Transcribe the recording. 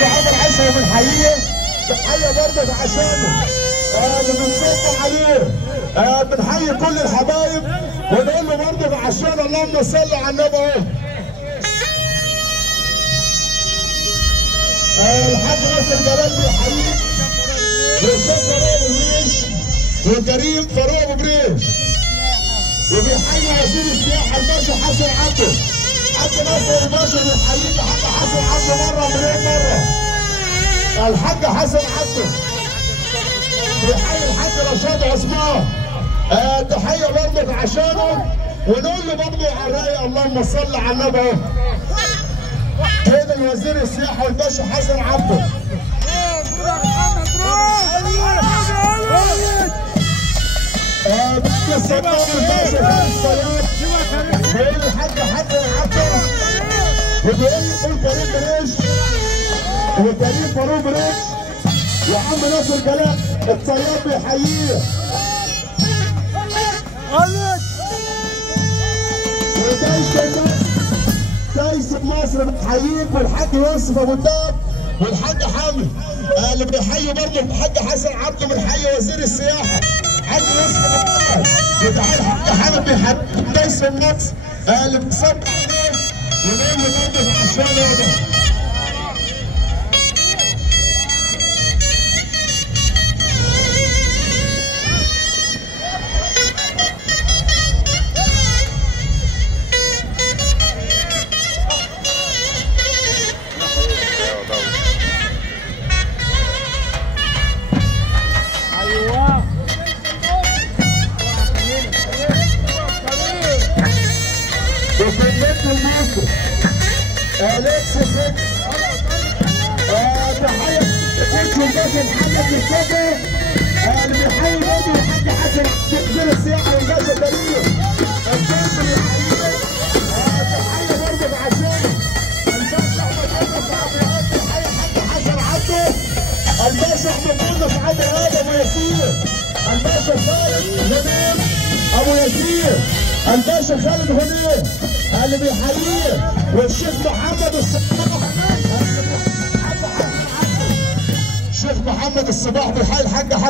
الباشا عمر عيسى بنحييه تحيه برضه عشانه بنصب عليه. بنحيي كل الحبايب ونقول له برضه عشان اللهم صل على النبي اهو. الحاج ناصر جلال بيحييك والاستاذ فاروق ابو بريش وكريم فاروق ابو بريش، وبيحيي وزير السياحه الباشا حسن عبده. حاج ناصر الباشا بيحييك يا حاج حسن عبده مره مليون مره. الحاج حسن عبده بيحيي الحاج رشاد عثمان تحيه برضه عشانه ونقول له برضه على الرايق اللهم صل على النبي اهو. كده الوزير السياحه والباشا حسن عبده. بدي الصدام الباشا كان الصياد بيقول الحاج حسن عبده وبيقول كريم بريش وكريم فاروق بريش وعم ناصر جلال الصياد بيحييه. ودايس مصر بتحييك والحاج يوسف ابو الدهب والحاج حامد اللي بيحيوا برضه الحاج حسن عبده. بنحيي وزير السياحه حاج يوسف ابو الدهب وتعالى الحاج حامد بيحيي دايس مصر اللي بيصب عليه ونقول له برضه عشان هذا. وكلمت المصر ليكس 6 تحيه كوتش الباشا محمد الصبي اللي بيحيي برضه الحاج حسن وزير السياحه والباشا كريم الباشا بيحييه. تحيه برضه عشانه الباشا احمد يونس عبد الهادي تحيه الحاج حسن عبده. الباشا احمد يونس عبد الهادي ابو ياسين. الباشا خالد غنيم ابو ياسين. الباشا خالد غنيم اللي بيحييه والشيخ محمد الصباح. الشيخ محمد الصباح بيحيي الحاج حسن.